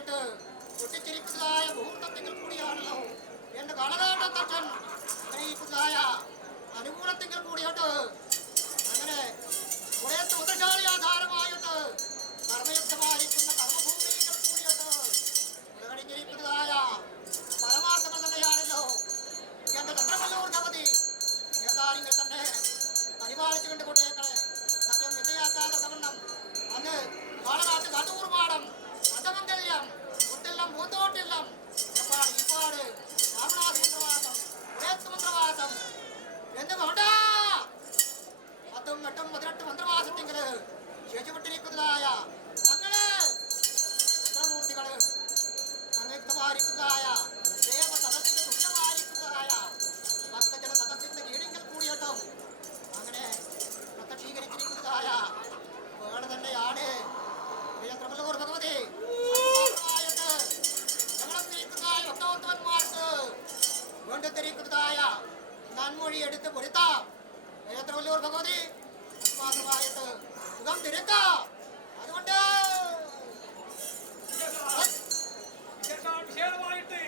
മാത്രമായിട്ട് പൊട്ടിച്ചിരിക്കുന്നതായ മുഹൂർത്തത്തിൽ കൂടിയാണല്ലോ എന്റെ കാലഘട്ടത്തച്ഛൻ അറിയിക്കുന്നതായ അനുകൂലത്തിൽ കൂടിയിട്ട് അങ്ങനെ കുടയത്ത് മുതശാലി ആധാരമായിട്ട് കർമ്മയുക്തമായിരിക്കുന്ന കർമ്മഭൂമികൾ കൂടിയിട്ട് ഉലകടിഞ്ഞിരിക്കുന്നതായ പരമാർത്ഥങ്ങൾ തന്നെയാണല്ലോ എന്റെ ചന്ദ്രമല്ലൂർ ഗവതി ഏതാരിങ്ങൾ തന്നെ പരിപാലിച്ചുകൊണ്ട് കൊണ്ടേക്കളെ സത്യം വിദ്യയാക്കാത്ത കവണ്ണം അന്ന് കാളനാട്ട് കാട്ടൂർപാടം അന്തമംഗല്യം ഒട്ടില്ലം പൂന്തോട്ടില്ലം എപ്പാട് ഇപ്പാട് രാമനാഥമന്ത്രവാസം ഉടയത്തുമന്ത്രവാസം എന്ന് വേണ്ട 10, 8, 18 മന്ത്രവാസത്തിങ്കില് ശേഷിപ്പെട്ടിരിക്കുന്നതായ ഞങ്ങള് മന്ത്രമൂർത്തികള് സംയുക്തമായിരിക്കുന്നതായ ദേവ സദസ്സിന്റെ തുല്യമായിരിക്കുന്നതായ ഭക്തജന സദസ്സിന്റെ കീഴിങ്കിൽ കൂടിയിട്ടും അങ്ങനെ പ്രത്യക്ഷീകരിച്ചിരിക്കുന്നതായ വേണ തന്നെയാണ് ത്രമല്ലൂർ ഭഗവതി ഞങ്ങളെത്തിരിക്കുന്നതായ ഭക്തോത്തമന്മാർക്ക് വേണ്ടിത്തിരിക്കുന്നതായ നന്മൊഴി എടുത്ത് പൊരുത്താം ത്രമല്ലൂർ ഭഗവതി മാത്രമായിട്ട് സുഖം തിരുത്താം. അതുകൊണ്ട് വിശേഷമായിട്ട്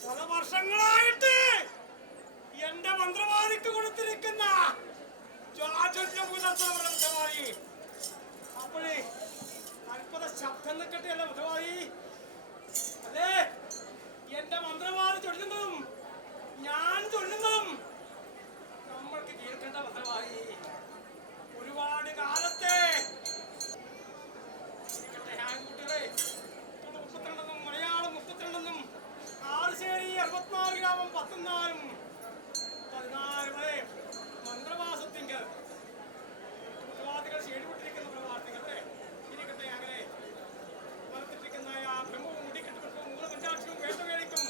പല വർഷങ്ങളായിട്ട് എന്റെ മന്ത്രവാദിക്ക് കൊടുത്തിരിക്കുന്ന അപ്പോഴേ അല്പത ശബ്ദം നിൽക്കട്ടെ അല്ല മന്ത്രവാദി അല്ലേ എന്റെ മന്ത്രവാദി ചൊല്ലുന്നതും ഞാൻ ചൊല്ലുന്നതും നമ്മൾക്ക് കേൾക്കേണ്ട മന്ത്രവാദി ഒരുപാട് കാലത്തെ കുട്ടികളെ 32 മലയാളം 32 ആറുശേരി 64 ഗ്രാമം 14 വരെ മന്ത്രവാസത്തിങ്കൽ മന്ത്രവാദികൾ ശേടിപ്പെട്ടിരിക്കുന്ന പ്രവാർത്തികളെ ഇരിക്കട്ടെ അങ്ങനെ മറത്തിട്ടിരിക്കുന്ന ആ ബ്രഹ്മവും മുടിക്കെട്ടുകൾക്കും മൂലപഞ്ചാക്ഷവും വേട്ടവേളിക്കും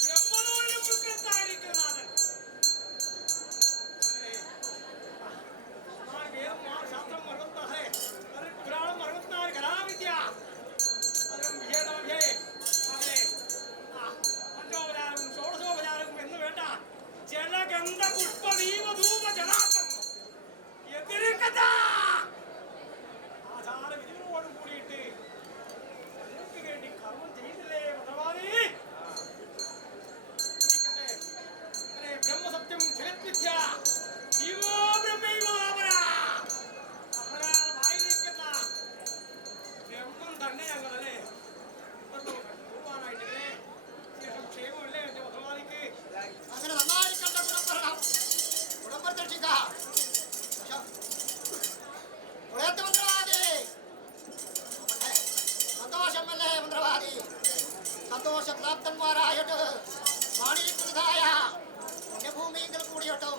ബ്രഹ്മനോരും ഉൾക്കത്തായിരിക്കുന്ന നാഥൻ ശാസ്ത്രം 64 പുരാണം 64 കലാവിദ്യ അതിലും വിജയനാഭ്യേ അങ്ങനെ പഞ്ചോപചാരവും ഷോഡശോപചാരവും എന്ന് വേണ്ട ജലഗന്ധ പുഷ്പ ദീപ ധൂപ ജലാസം എതിരിക്കത്താ ആചാര വിധികളോടും കൂടിയിട്ട് നിങ്ങൾക്ക് വേണ്ടി കർമ്മം ചെയ്തില്ലേ മന്ത്രവാദി ബ്രഹ്മസത്യം ജഗത്വിദ്യ ജീവോ ബ്രഹ്മൈവ അപ്രകാരമായിരിക്കുന്ന ബ്രഹ്മം തന്നെ ഞങ്ങളല്ലേ പൂർവ്വമായിട്ടില്ലേ ശേഷം ക്ഷേമമല്ലേ എന്റെ മന്ത്രവാദിക്ക് അങ്ങനെ നന്നായിരിക്കട്ടെ ഗുണഭരണം ഗുണപ്രത്യക്ഷിക്ക മന്ത്രവാദി സന്തോഷമല്ലേ മന്ത്രവാദി സന്തോഷപ്രാപ്തന്മാരായിട്ട് മാണിയിരിക്കുന്നതായ പുണ്യഭൂമിയെങ്കിൽ കൂടിയിട്ടും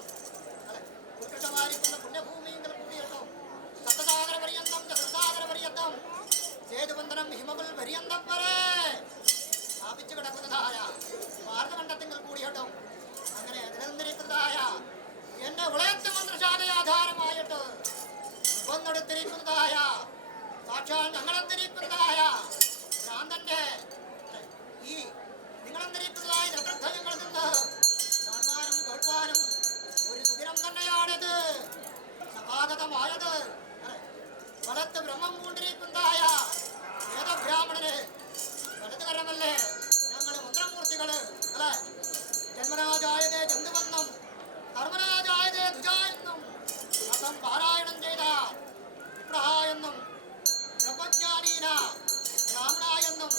ഉത്കൃഷ്ടമായിരിക്കുന്ന പുണ്യഭൂമിയെങ്കിൽ കൂടിയിട്ടും സപ്തസാഗര പര്യന്തം ചതുർസാഗര പര്യന്തം സേതുബന്ധനം ഹിമകുൽ പര്യന്തം വരെ സ്ഥാപിച്ചു കിടക്കുന്നതായ മാർഗമണ്ഡത്തിൽ കൂടിയിട്ടും അങ്ങനെ നിലനിന്നിരിക്കുന്നതായ എന്റെ ഉളയത്ത് മന്ത്രശാല ആധാരമായിട്ട് വന്നെടുത്തിരിക്കുന്നതായ സാക്ഷാൽ ഞങ്ങളെന്നിരിക്കുന്നതായ ഭ്രാന്തന്റെ ഈ നിങ്ങളെന്നിരിക്കുന്നതായ നേതൃത്വങ്ങളിൽ നിന്ന് കാണുവാനും കേൾക്കുവാനും ഒരു സുദിനം തന്നെയാണിത് സമാഗതമായത്. വലത്ത് ബ്രഹ്മം കൊണ്ടിരിക്കുന്നതായ വേദബ്രാഹ്മണന് വലതുകരമല്ലേ അല്ലെ? ജന്മരാജായതേ ജന്തുവെന്നും ധർമ്മരാജായതേ ദ്വിജായെന്നും അർത്ഥം പാരായണം ചെയ്ത വിപ്രഹായെന്നും ബ്രഹ്മജ്ഞാനീന ബ്രാഹ്മണായെന്നും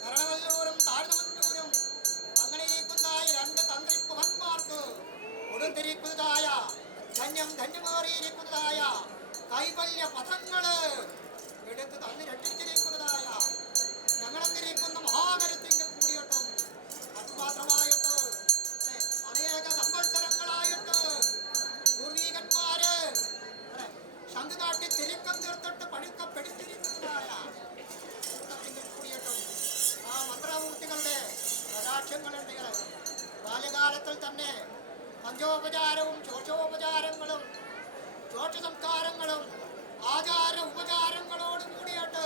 കരണവല്ലൂരും താഴ്ന്നവല്ലൂരും അങ്ങനെ ഇരിക്കുന്ന ഈ രണ്ട് തന്ത്രിപ്പുഹന്മാർക്ക് കൊടുത്തിരിക്കുന്നതായ ധന്യം ധന്യമേറിയിരിക്കുന്നതായ കൈവല്യ പഥങ്ങള് എടുത്ത് തന്നി രക്ഷിച്ചിരിക്കുന്നതായ ഞങ്ങളെന്നിരിക്കുന്ന മഹാകരത്തിങ്കിൽ കൂടിയിട്ടും അതുമാത്രമായിട്ട് അനേക സംവത്സരങ്ങളായിട്ട് പൂർവീകന്മാര് ശംഖുനാട്ടി തിരുക്കം തീർത്തിട്ട് പണിക്കപ്പെടുത്തിയിരിക്കുന്നതായ കൂടിയിട്ടും ആ മന്ത്രമൂർത്തികളുടെ കടാക്ഷങ്ങളുണ്ട്. ബാല്യകാലത്തിൽ തന്നെ പഞ്ചോപചാരവും ശോഷോപചാരങ്ങളും ശോഷ സംസ്കാരങ്ങളും ആചാര ഉപചാരങ്ങളോട് കൂടിയിട്ട്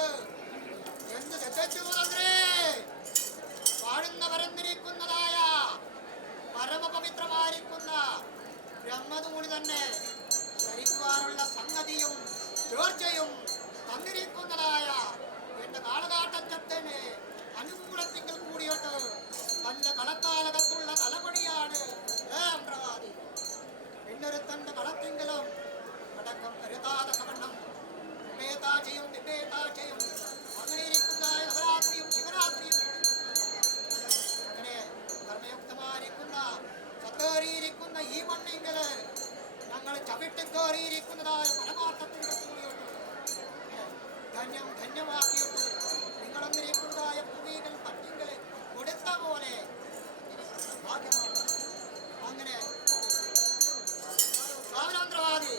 എന്ത് ശ്രദ്ധിച്ചു തന്നേ പാടുന്ന പരന്നിരിക്കുന്നതായ പരമപവിത്രമായിരിക്കുന്ന ബ്രഹ്മതൂണി തന്നെ ധരിക്കുവാനുള്ള സംഗതിയും ചേർച്ചയും തന്നിരിക്കുന്നതായ എന്റെ കാളകാട്ടച്ചത്തിന് അനുകൂലത്തിങ്കിൽ കൂടിയിട്ട് തന്റെ കളത്താലകത്തുള്ള തലമുടിയാണ് പ്രവാദി. പിന്നൊരുത്തന്റെ കളത്തിങ്കിലും അടക്കം കരുതാതെ കവണ്ണം വിവേതാചയും വിവേതാചയും അങ്ങനെ ഇരിക്കുന്നതായ നവരാത്രിയും ശിവരാത്രിയും അങ്ങനെ കർമ്മയുക്തമായിരിക്കുന്ന സത്തേറിയിരിക്കുന്ന ഈ മണ്ണിങ്കല് ഞങ്ങൾ ചവിട്ടിക്കേറിയിരിക്കുന്നതായ പരമാർത്ഥത്തിന്റെ കൂടിയുണ്ട് ധന്യം ധന്യമാക്കിയിട്ട് നിങ്ങളൊന്നിരിക്കുന്നതായ ഭൂമികൾ പറ്റിങ്ങളെ കൊടുത്ത പോലെ ഭാഗ്യമാണ്. അങ്ങനെ സ്വാതന്ത്ര്യവാദി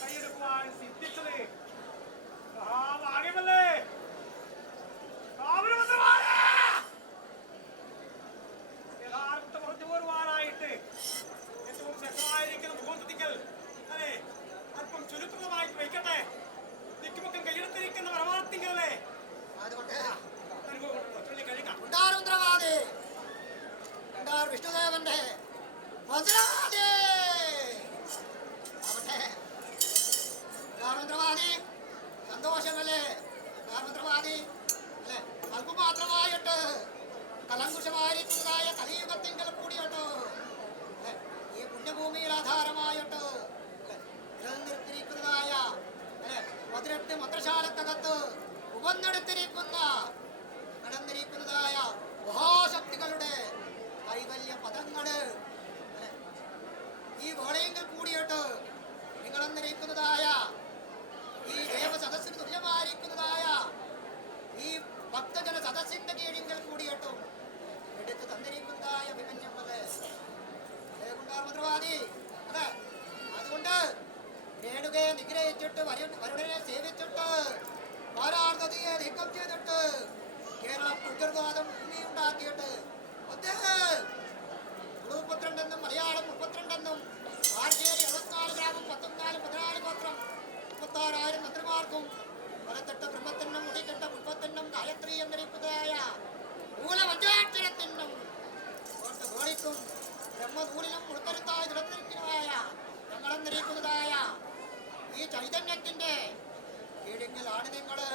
കൈയെടുക്കുവാൻ സിദ്ധിച്ചത് മഹാഭാഗ്യമല്ലേ? യഥാർത്ഥ കുറച്ചു പോരുവാനായിട്ട് ഏറ്റവും ശക്തമായിരിക്കുന്ന മുഖോത്തിക്കൽ അല്ലെ അല്പം ചുരുക്കമായിട്ട് വയ്ക്കട്ടെ. ദിക്കുമൊക്കെ കൈയെടുത്തിരിക്കുന്ന പരമാർത്ഥിക്കല്ലേ വിഷ്ണുദേവന്റെ ധാർമ്മന്ത്രവാദി സന്തോഷമല്ലേ? ധാർമ്മന്ത്രവാദി അല്ലെ? അല്പമാത്രമായിട്ട് കലങ്കുശമായിരിക്കുന്നതായ കലിയുഗത്തിങ്കൽ കൂടിയിട്ട് ഈ പുണ്യഭൂമിയിൽ ആധാരമായിട്ട് നിലനിർത്തിയിരിക്കുന്നതായ 18 മന്ത്രശാലക്കകത്ത് ഉപന്നെടുത്തിരിക്കുന്ന നടന്നിരിക്കുന്നതായ മഹാശക്തികളുടെ കൈവല്യ പദങ്ങള് ഈ വേളയെങ്കിൽ കൂടിയിട്ട് നിങ്ങളെന്നിരിക്കുന്നതായ ഈ ദേവസദസ്സിന് തുല്യമായിരിക്കുന്നതായ ഈ ഭക്തജന സദസ്സിന്റെ കീഴിൽ കൂടിയിട്ടും എടുത്ത് തന്നിരിക്കുന്നതായ അഭിമന്യങ്ങളെ മന്ത്രവാദി അതെ. അതുകൊണ്ട് രേണുകയെ നിഗ്രഹിച്ചിട്ട് വരുണനെ സേവിച്ചിട്ട് വാരാർദ്ധതയെ നീക്കം ചെയ്തിട്ട് കേരളം ഉഗ്രവാദം ഭൂമി ഉണ്ടാക്കിയിട്ട് 32 മലയാളം 32 ആർച്ചേരി 64 ഗ്രാമം 14 ഗോത്രം 36,000 മന്ത്രിമാർക്കും പലത്തെട്ട് ബ്രഹ്മത്തിനും മുടിക്കെട്ട പുഷ്പത്തിനും ഗായത്രി എന്നിരിക്കുന്നതായ മൂലപഞ്ചാക്ഷരത്തിനും വേളിക്കും ബ്രഹ്മധൂലിനും ഉൾക്കരുത്തായി നിലനിൽക്കുന്നതായ ഞങ്ങളെന്നിരിക്കുന്നതായ ഈ ചൈതന്യത്തിന്റെ കീഴിലാണ് നിങ്ങള്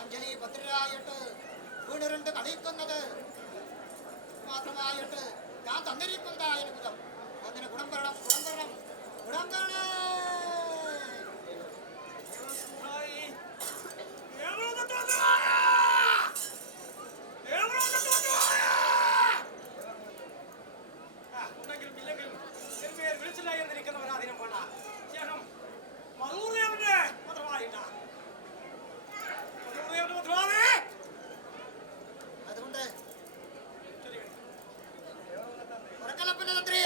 അഞ്ജലി ഭദ്രരായിട്ട് വീണിരുണ്ട് കളിക്കുന്നത് മാത്രമായിട്ട് ഞാൻ തന്നിരിക്കുന്നതായ വിധം അങ്ങനെ ഗുണം തരണം ഗുണം തരണം ഗുണം തരണം. വിളിച്ചില്ല എന്നിരിക്കുന്നവരാധീനം വേണ്ട. ശേഷം മധുദേവന്റെ മന്ത്രവാദിണ്ട മധുദേവന്റെ മന്ത്രവാദി. അതുകൊണ്ട് ഉറക്കലപ്പന്റെ തന്ത്രി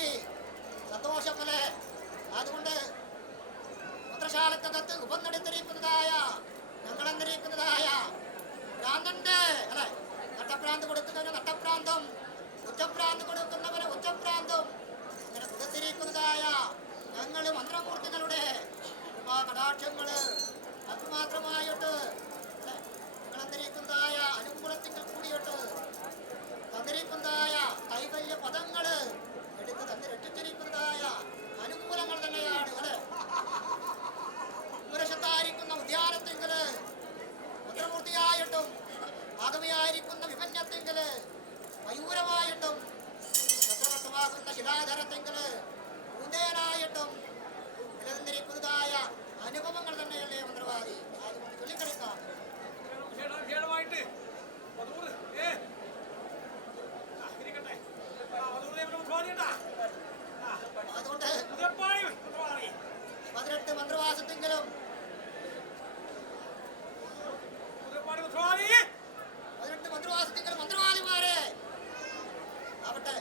മന്ത്രവാദി സന്തോഷമല്ലേ? അതുകൊണ്ട് മന്ത്രശാലക്കകത്ത് ഉപന്നെടുത്തിരിക്കുന്നതായ ഞങ്ങളെന്നിരിക്കുന്നതായ ഭ്രാന്തന്റെ അല്ലെ, നട്ടഭ്രാന്ത് കൊടുക്കുന്നവന് നട്ടഭ്രാന്തും ഉച്ചഭ്രാന്ത് കൊടുക്കുന്നവന് ഉച്ചഭ്രാന്തും അങ്ങനെ കൊടുത്തിരിക്കുന്നതായ ഞങ്ങൾ മന്ത്രമൂർത്തികളുടെ കടാക്ഷങ്ങള് അതുമാത്രമായിട്ട് ഞങ്ങളെന്നിരിക്കുന്നതായ അനുകൂലത്തിങ്കിൽ കൂടിയിട്ട് തന്നിരിക്കുന്നതായ കൈവല്യ പദങ്ങള് എടുത്ത് തന്ന് രക്ഷിച്ചിരിക്കുന്നതായ അനുകൂലങ്ങൾ തന്നെയാണ് അല്ലെ. പുരുഷത്തായിരിക്കുന്ന ഉദ്യാനത്തിങ്കല് മന്ത്രമൂർത്തിയായിട്ടും ആഗമയായിരിക്കുന്ന വിപന്യത്തിങ്കല് മയൂരമായിട്ടും ചക്രവർത്തമാകുന്ന ശിലാധരത്തിങ്കല് ഉദയനായിട്ടും നിലനിന്നിരിക്കുന്നതായ അനുഭവങ്ങൾ തന്നെയല്ലേ മന്ത്രവാദി. അതുകൊണ്ട് ചൊല്ലിക്കളിക്കാം. അതുകൊണ്ട് 18 മന്ത്രവാസത്തെങ്കിലും 18 മന്ത്രവാസത്തെങ്കിലും മന്ത്രവാദിമാരെ ആവട്ടെ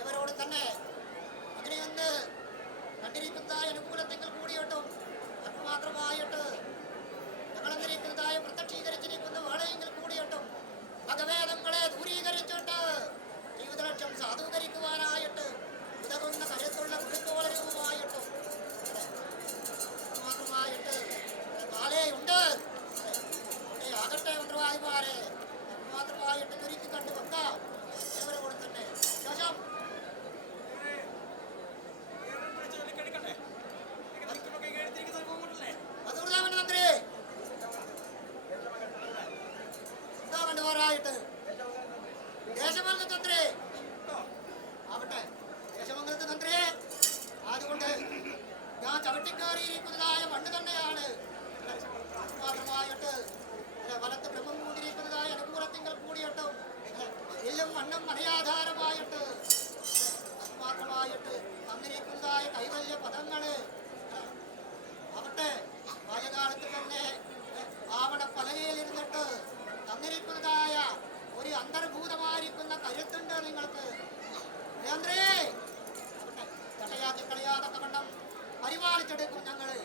ഇവരോട് തന്നെ അങ്ങനെയൊന്ന് കണ്ടിരിക്കുന്നതായ അനുകൂലത്തെങ്കിൽ കൂടിയിട്ടും അതുമാത്രമായിട്ട് ഞങ്ങളെന്നിരിക്കുന്നതായ പ്രത്യക്ഷീകരിച്ചിരിക്കുന്ന വേളയെങ്കിൽ കൂടിയിട്ടും ഭഗവേദങ്ങളെ ദൂരീകരിച്ചിട്ട് ജീവിതലക്ഷ്യം സാധൂകരിക്കുവാനായിട്ട് ഉതകുന്ന കരുത്തുള്ള ഗുരുക്കോളരൂപമായിട്ടും മാത്രമായിട്ട് കാലയുണ്ട് ആകട്ടെ മന്ത്രവാദിമാരെ മാത്രമായിട്ട് ഒരുക്കി കണ്ടു വെക്കാം. ഇവരോട് തന്നെ ശേഷം അതുകൊണ്ടാണ് മന്ത്രി എന്താ കണ്ടുപോരായിട്ട് ദേശമംഗല തന്ത്രി ആവട്ടെ ദേശമംഗലത്തെ തന്ത്രി. അതുകൊണ്ട് ഞാൻ ചവിട്ടിക്കേറിയിരിക്കുന്നതായ മണ്ണ് തന്നെയാണ് മാത്രമായിട്ട് വലത്ത് ബ്രഹ്മം കൂടിയിരിക്കുന്നതായ അനുകൂലത്തിങ്കൽ കൂടിയിട്ടും എല്ലും മണ്ണും മനയാധാരമായിട്ട് മാത്രമായിട്ട് തന്നിരിക്കുന്നതായ കൈവല്യ പദങ്ങള് ആവട്ടെ ബാല്യകാലത്ത് തന്നെ ആവണ പലകയിലിരുന്നിട്ട് തന്നിരിക്കുന്നതായ ഒരു അന്തർഭൂതമായിരിക്കുന്ന കരുത്തുണ്ട് നിങ്ങൾക്ക്. തടയാതെ കളയാതെ കണ്ണം പരിപാലിച്ചെടുക്കും ഞങ്ങള്.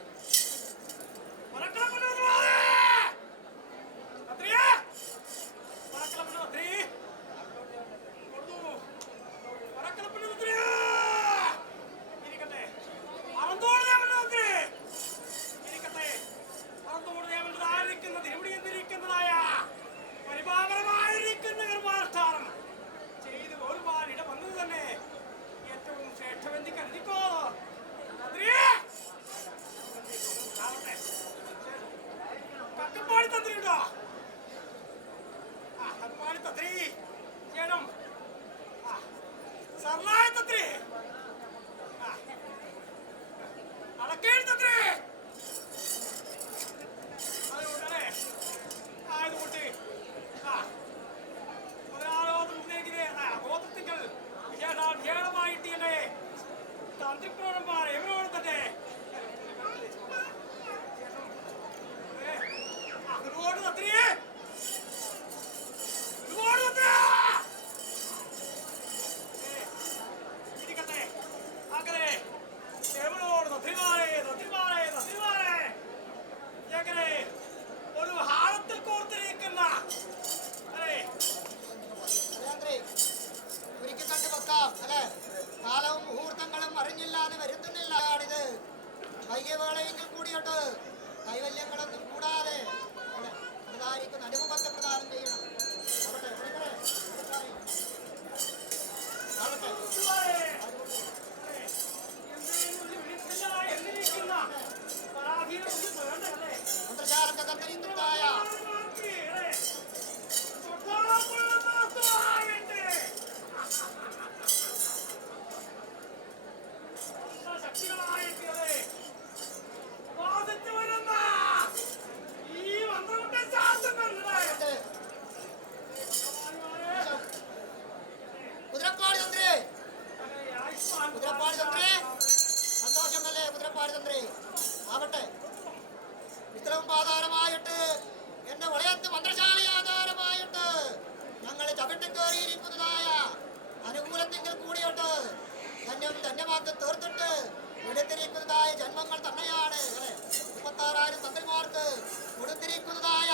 കാലവും മുഹൂർത്തങ്ങളും അറിഞ്ഞില്ലാതെ വരുത്തുന്നില്ല. ആണിത് വൈകിയവേളയെങ്കിൽ കൂടിയിട്ട് കൈവല്യങ്ങളൊന്നും കൂടാതെ അതായിരിക്കുന്ന അനുഭവത്തെ പ്രദാനം ചെയ്യണം. മന്ത്രശാലക്കകത്തിരിക്കുന്നതായ കുതിരപ്പാടി തന്ത്രി സന്തോഷമല്ലേ? കുതിരപ്പാടി തന്ത്രി ആവട്ടെ ഇത്രയും ആധാരമായിട്ട് എന്റെ വളയത്ത് മന്ത്രശാല ആധാരമായിട്ട് ഞങ്ങൾ ചവിട്ടിക്കേറിയിരിക്കുന്നതായ അനുകൂലത്തിങ്കിൽ കൂടിയിട്ട് ധന്യം ധന്യമാക്കി തീർത്തിട്ട് കൊടുത്തിരിക്കുന്നതായ ജന്മങ്ങൾ തന്നെയാണ്. 36,000 തന്ത്രിമാർക്ക് കൊടുത്തിരിക്കുന്നതായ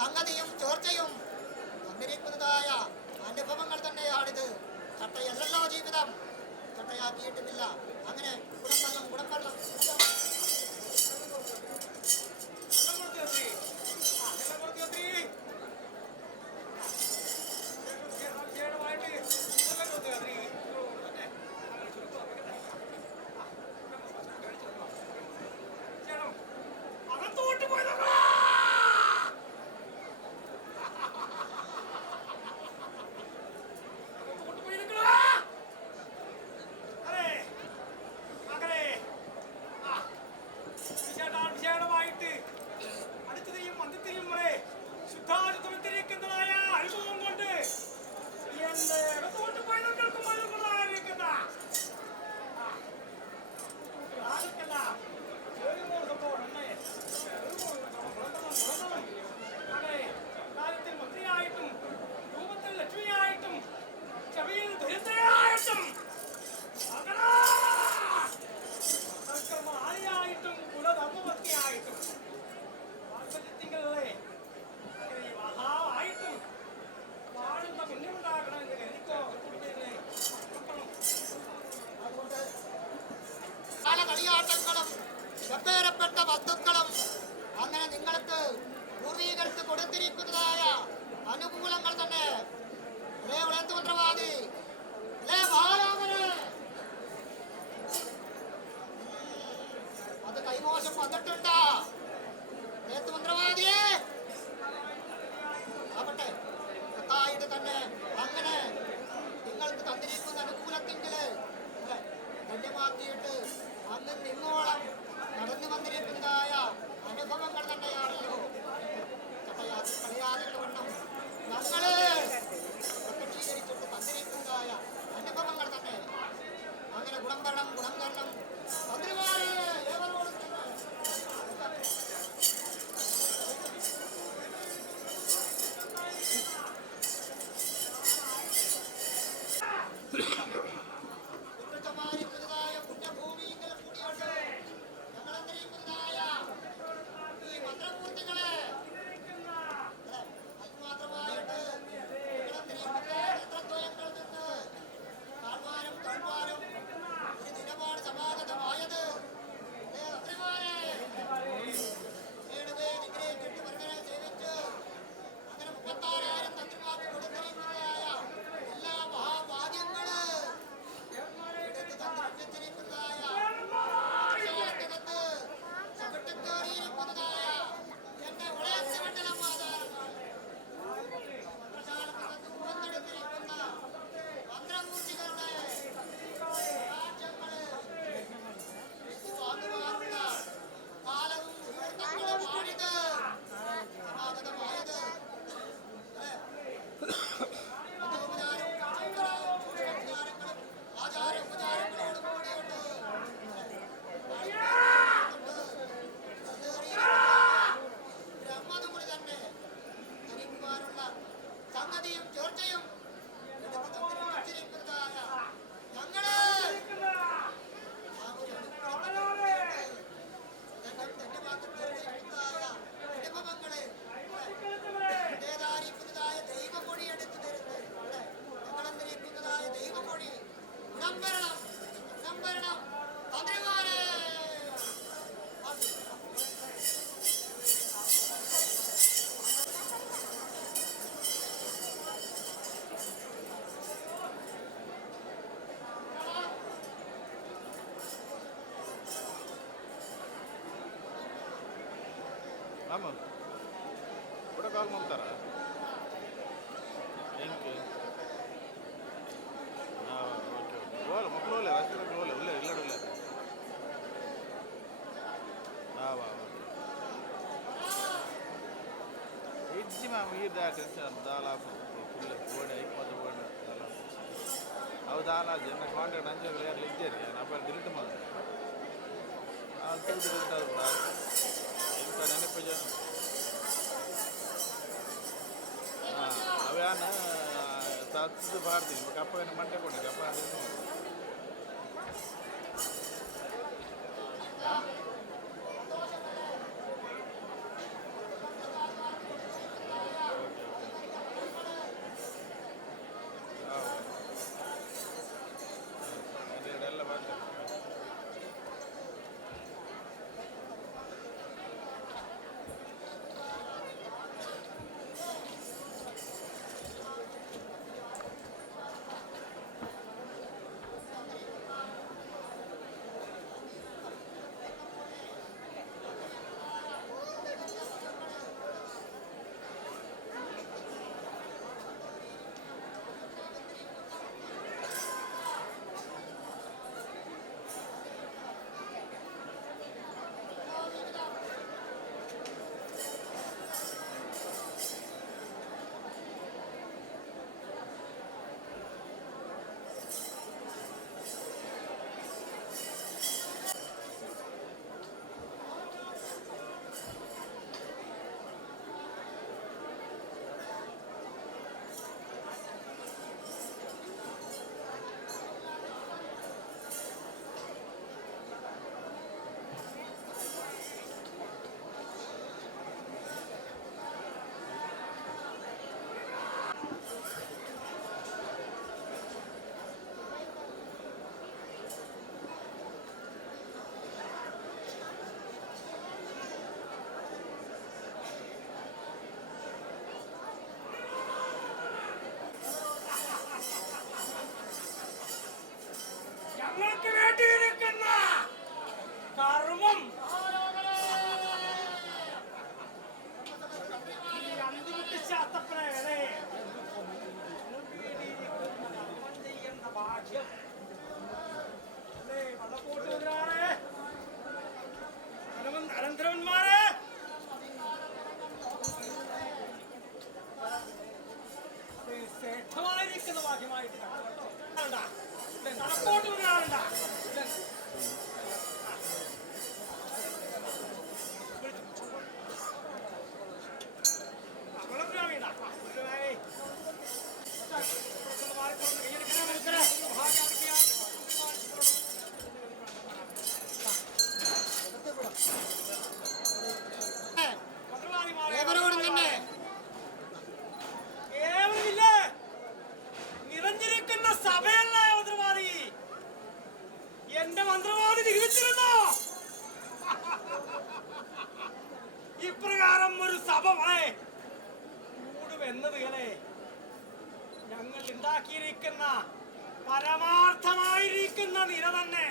സംഗതിയും ചോർച്ചയും തന്നിരിക്കുന്നതായ അനുഭവങ്ങൾ തന്നെയാണിത്. ചട്ടയല്ലല്ലോ ജീവിതം, ചട്ടയാക്കിയിട്ടുമില്ല. അങ്ങനെ കുടം വെള്ളം കളിയാട്ടങ്ങളും വെപ്പേരപ്പെട്ട വസ്തുക്കളും അങ്ങനെ നിങ്ങൾക്ക് പൂർവീകർക്ക് കൊടുത്തിരിക്കുന്നതായ അനുകൂലങ്ങൾ തന്നെ. മന്ത്രവാദി അത് കൈമോശം വന്നിട്ടുണ്ടോ? മന്ത്രവാദിയെ ആവട്ടെ കത്തായിട്ട് തന്നെ അങ്ങനെ നിങ്ങൾക്ക് തന്നിരിക്കുന്ന അനുകൂലത്തെങ്കില് ധന്യമാക്കിയിട്ട് അന്ന് നിന്നോളം നടന്നു വന്നിരിക്കുന്നതായ അനുഭവങ്ങൾ തന്നെയാണല്ലോ. കളിയാതെ വണ്ണം ഞങ്ങള് പ്രത്യക്ഷീകരിച്ചിട്ട് തന്നിരിക്കുന്നതായ അനുഭവങ്ങൾ തന്നെ. അങ്ങനെ ഗുണം തരണം മന്ത്രിമാരെ ഏവരോടും Ama udah kalau mau ntar എനിക്ക് ಓಕೆ ಓಕೆ ಮಕ್ಕಳು ರಾಷ್ಟ್ರೀಯ ಇಲ್ಲ ಇಲ್ಲ ಇಜ್ಜಿ ಮ್ಯಾಮ್ ಈ ಟೆನ್ಷನ್ ದಾಲಾಫ್ ಫುಲ್ ಓಡಿ 20 ಓಡಿ ದಾಲಾಫ್ ಅವು ದಾಲಾಜ್ ನನ್ನ ಕಾಂಟ್ಯಾಕ್ಟ್ ಅಂಜಗಳು ಯಾರು ಇದ್ದೀರಿ ನಪ್ಪ ಡಿಲೀಟ್ ಮಾಡಿ ಅದು ಡಿಲೀಟ್ ಆದ ಎಂತ ನೆನಪು ಜನ ಅವನ್ನ ತತ್ತು ಬಾರ್ತೀನಿ ಕಪ್ಪ ಮಂಟೆ ಕೊಡಿ ಕಪ್ಪ സാക്ഷ്യം. അല്ലേ വള്ളക്കോട്ട് മുതലാളെ, അനന്തരവന്മാരെ, ശ്രേഷ്ഠമായിരിക്കുന്ന വാക്യമായിട്ട് വള്ളക്കോട്ട് മുതലാളുണ്ട. ഏവരോടും തന്നെ കേവലമില്ലേ നിറഞ്ഞിരിക്കുന്ന സഭയല്ലേ മന്ത്രവാദി? എന്റെ മന്ത്രവാദി ജീവിച്ചിരുന്നോ? ഇപ്രകാരം ഒരു സഭ വളരെ കൂടുമെന്നതുകളെ ഞങ്ങൾ ഉണ്ടാക്കിയിരിക്കുന്ന പരമാർത്ഥമായിരിക്കുന്ന നിര തന്നെ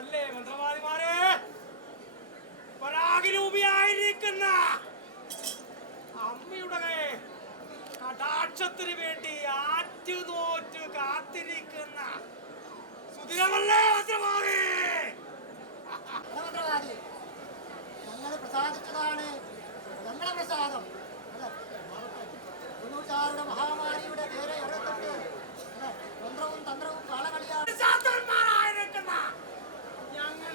അല്ലേ മന്ത്രവാദിമാരെ? പരാഗരൂപിയായിരിക്കുന്ന അമ്മയുടെ കടാക്ഷത്തിന് വേണ്ടി ആറ്റുനോറ്റ് കാത്തിരിക്കുന്ന സുധിരമല്ലേ മന്ത്രവാദി? മന്ത്രവാദി ഞങ്ങൾ പ്രസാദിച്ചതാണ് ഞങ്ങളുടെ പ്രസാദം. തൊണ്ണൂറ്റാറുടെ മഹാമാരിയുടെ പേരെ ഇറന്നിട്ട് തന്ത്രവും തന്ത്രവും കാളകളിയാണ്. ശാസ്ത്രന്മാരായിരിക്കുന്ന ഞങ്ങൾ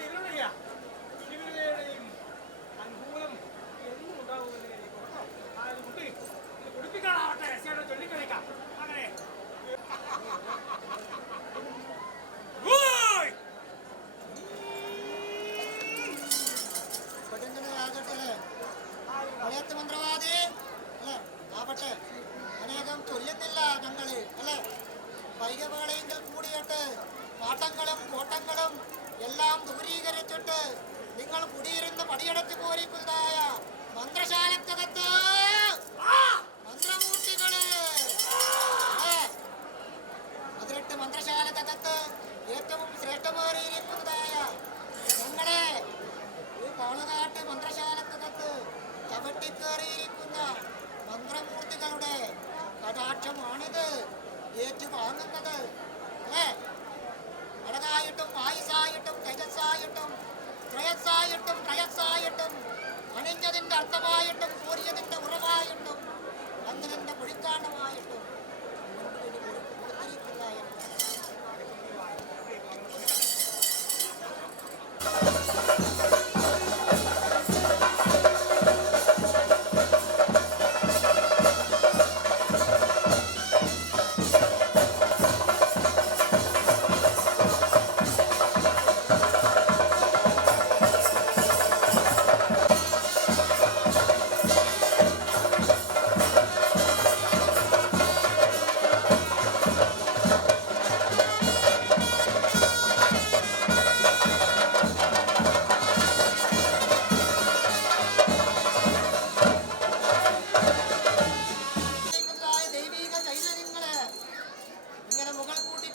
ഇവരുടെയും അനുകൂലം എന്നും ഉണ്ടാവുമെന്ന് അതുകൊണ്ട് കുടിപ്പിക്കാനാവട്ടെ ചൊല്ലിക്കളിക്കാം. അങ്ങനെ മലയത്ത് മന്ത്രവാദി അല്ലെ ആവട്ടെ അനേകം ചൊല്ലുന്നില്ല ഞങ്ങള് അല്ലെ. വൈകവേളയെങ്കിൽ കൂടിയിട്ട് പാട്ടങ്ങളും കോട്ടങ്ങളും എല്ലാം ദൂരീകരിച്ചിട്ട് നിങ്ങൾ കുടിയിരുന്ന് പടിയടച്ച് പോരിക്കുന്നതായ മന്ത്രശാലക്കകത്ത് മന്ത്രമൂർത്തികള് അതിലിട്ട് മന്ത്രശാലക്കകത്ത് ഏറ്റവും ശ്രേഷ്ഠമേറിയിരിക്കുന്നതായ ഞങ്ങളെ ഈ പാളുകാട്ട് മന്ത്രശാലക്കകത്ത് ചവിട്ടിക്കേറിയിരിക്കുന്ന മന്ത്രമൂർത്തികളുടെ കടാക്ഷമാണിത് ഏറ്റുവാങ്ങുന്നത് അല്ലേ. അഴകായിട്ടും ആയുസായിട്ടും തേജസ്സായിട്ടും ശ്രേയസ്സായിട്ടും പ്രയസ്സായിട്ടും അണിഞ്ഞതിൻ്റെ അർത്ഥമായിട്ടും കൂറിയതിൻ്റെ ഉറവായിട്ടും അന്നതിൻ്റെ കുഴിക്കാണ്ടമായിട്ടും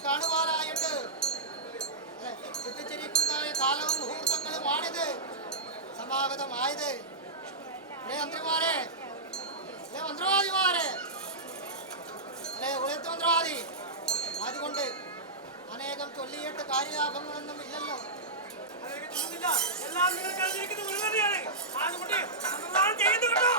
കാണുവാനായിട്ട് എത്തിച്ചിരിക്കുന്നതായ കാലവും മുഹൂർത്തങ്ങളുമാണിത് സമാഗതമായത്. മന്ത്രിമാരെ മന്ത്രവാദിമാരെ ഉയർത്ത് മന്ത്രവാദി അതുകൊണ്ട് അനേകം ചൊല്ലിയിട്ട് കാര്യലാഭങ്ങളൊന്നും ഇല്ലല്ലോ. എല്ലാം നിങ്ങൾ കഴിഞ്ഞിരിക്കുന്ന അതുകൊണ്ട് ചെയ്യുന്നു കേട്ടോ.